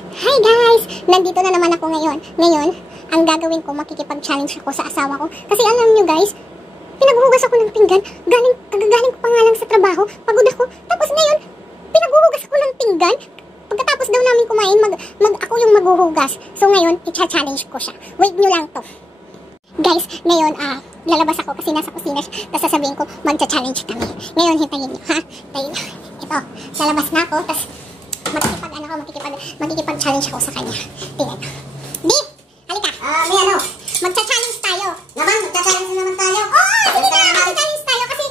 Hi guys! Nandito na naman ako ngayon. Ngayon, ang gagawin ko, makikipag-challenge ako sa asawa ko. Kasi alam nyo guys, pinaghuhugas ako ng pinggan. Kagagaling ko pa nga lang sa trabaho. Pagod ako. Tapos ngayon, pinaghuhugas ako ng pinggan. Pagkatapos daw namin kumain, ako yung maghuhugas. So ngayon, i-challenge ko siya. Wait nyo lang to. Guys, ngayon, lalabas ako kasi nasa kusina siya. Tapos sasabihin ko, mag-challenge kami. Ngayon, hintayin nyo, ha? Hintayin nyo. Ito, lalabas na ako. Tapos, makikipag-challenge ako sa kanya. Tingnan nyo. Beep! Halika! May ano? Magcha-challenge tayo. Naman, magcha-challenge naman tayo. Oo! Sige na, magcha-challenge tayo kasi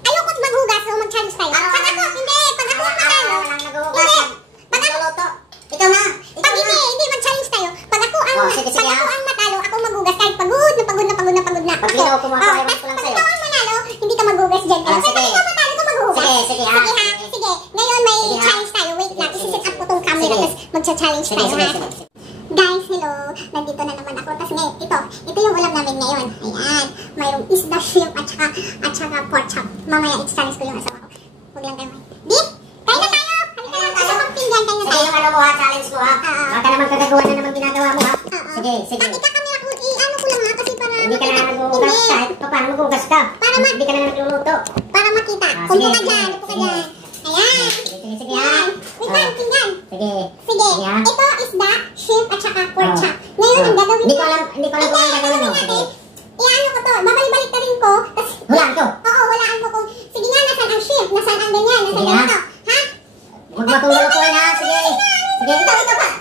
ayoko maghugas, so mag-challenge tayo. Pag ako, hindi! Pag ako ang matalo. Hindi! Pag ako, ikaw na. Pag hindi, mag-challenge tayo. Pag ako ang matalo, ako maghugas kahit pagod na. Pag ikaw kumakain ko lang sa'yo. Pag ikaw ang manalo, hindi ka maghugas dyan. Pag ikaw matalo, ka maghugas. Sige ha. Sige, ngayon may challenge tayo. Wait lang, isi-set up ko tong camera tapos magcha-challenge tayo ha. Guys, hello. Nandito na naman ako. Tapos ngayon, ito yung ulam namin ngayon. Ayan. Mayroong isda, shrimp, at saka pork chop. Mamaya, i-challenge ko yung asawa ko. Huwag lang tayo. Beef! Kain na tayo! Halika lang tayo pang pinggan. Kain na tayo. Sige, yung ano mo ha, challenge mo ha. Baka naman kagagawa na naman ginagawa mo ha. Sige. Ika-camera ko, i-ano ko lang ha, kasi para... Hindi ka na maghuhugas kahit paano maghuhugas ka. Hindi ka na nagluluto. Para makita. Upo ka dyan. Ayan. Sige ha. Wait lang, pinggan. Sige. Ito, isda, shrimp, at saka pork chop. Ngayon, ang gagawin Hindi ko alam kung ang gagawin mo. Sige. I-ano ko to, babalik-balik na rin ko. Hulaan ko. Oo, walaan ko kung... Sige nga, nasan ang shrimp? Nasan ang ganyan? Nasan ganito? Ha? Huwag matululutuin ha. Sige.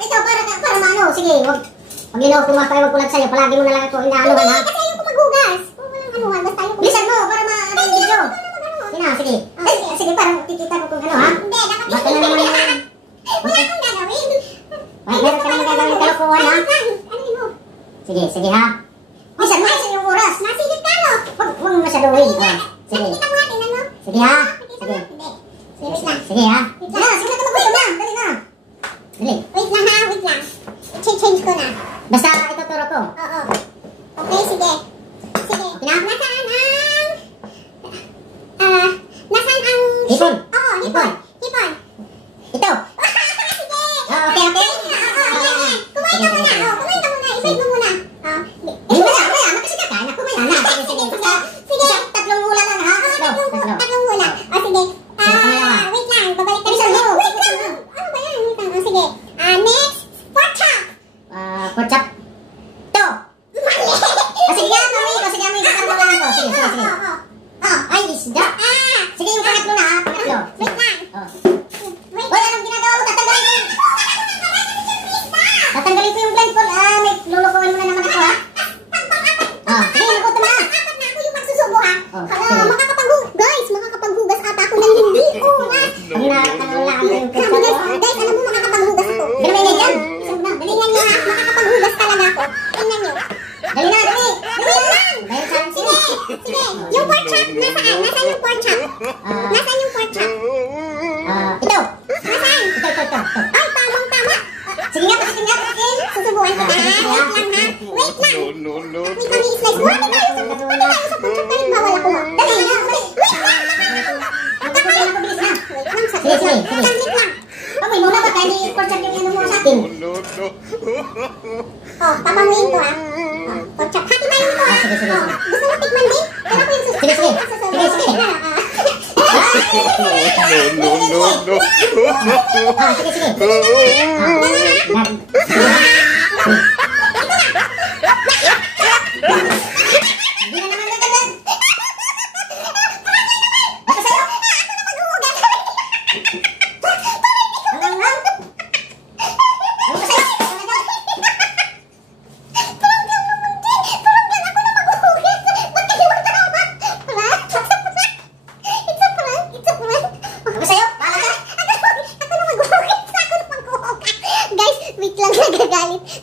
Ito, para maano. Sige, huwag ginawa ko huwag kulat sa'yo. Palagi mo na lang ito inaanuhan ha. Kasi ayun ko maghugas. Huwag walang anuhan, basta ayun ko... Bilisan mo, para ma-ano yung video. Sige. Sige, parang titita ko kung ano ha. Hindi, dapat Basta na naman yan. wala akong gagawin. Meron ka naman gagawin kalokohan ha. Ano mo? Sige ha. Bilisan mo, isa yung oras. Nasigit ka, no? Huwag mo masyaduhin. Sige. Kita mo natin, ano? Sige ha. Hindi. Wait lang. Sige ha. Sige na, tumagutom na. Dali na. Dali. Wait lang ha, wait lang. Change ko na. Basta ituturo ko. Oo. Okay, sige. Nasaan ang... Hipon. Oo, hipon. Ito. Sige. Okay. Kumain ka muna. I-save mo muna. Hindi mo na. Kasi kakain na. Kumain na. Sige. Tatlong hula lang ha. Tatlong hula. Sige. Wait lang. Babalik ka rin. Wait lang. Ano ba yan? Wait lang. Sige. Next. Pork chop. Pork chop. Ito. Sige nga, mami. Sige. Ay, isda. Sige, yung pangatlo na ha. Wait lang. Wala nang ginagawa mo. Tatanggalin ko yung blindfold. May lulukuhan mo na naman ako ha. Sige, nagutom na. Apat na ako yung magsusubo ha. Sige. Guys, makakapaghugas ata ako ng hindi oras. Pag nakakalaan ko yung pork chop. Guys, alam mo makakapaghugas ako. Dali na yan. Tingnan nyo ha, makakapaghugas talaga ako. Tingnan nyo. Dali na. Wait lang. Dahil challenge Sige. Yung pork chop, nasaan? Nasaan yung pork chop? Nasaan yung pork chop? Ito. Nasaan? Ito. Ay, tamang-tama. Sige nga. Susubukan ko na. Wait lang. No. Wait lang, i-slice mo. Ano tayo sa pork chop kahit bawal ako. Dali na. Wait lang. Sige. Saglit lang. Amoy muna ba tayo ni pork chop yung ano mo sa akin? No. Tapanguin ko ha. Pork chop. Hati tayo nito ha. Sige. Gusto mo tikman din? Pero ako yung susunod. Sige.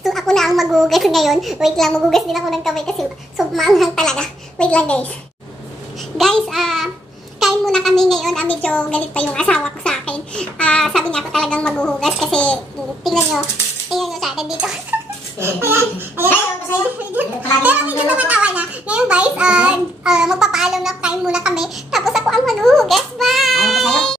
So ako na ang maghugas ngayon. Wait lang, maghugas din ako ng kamay kasi maanghang talaga. Wait lang guys. Guys, kain muna kami ngayon. Medyo galit pa yung asawa ko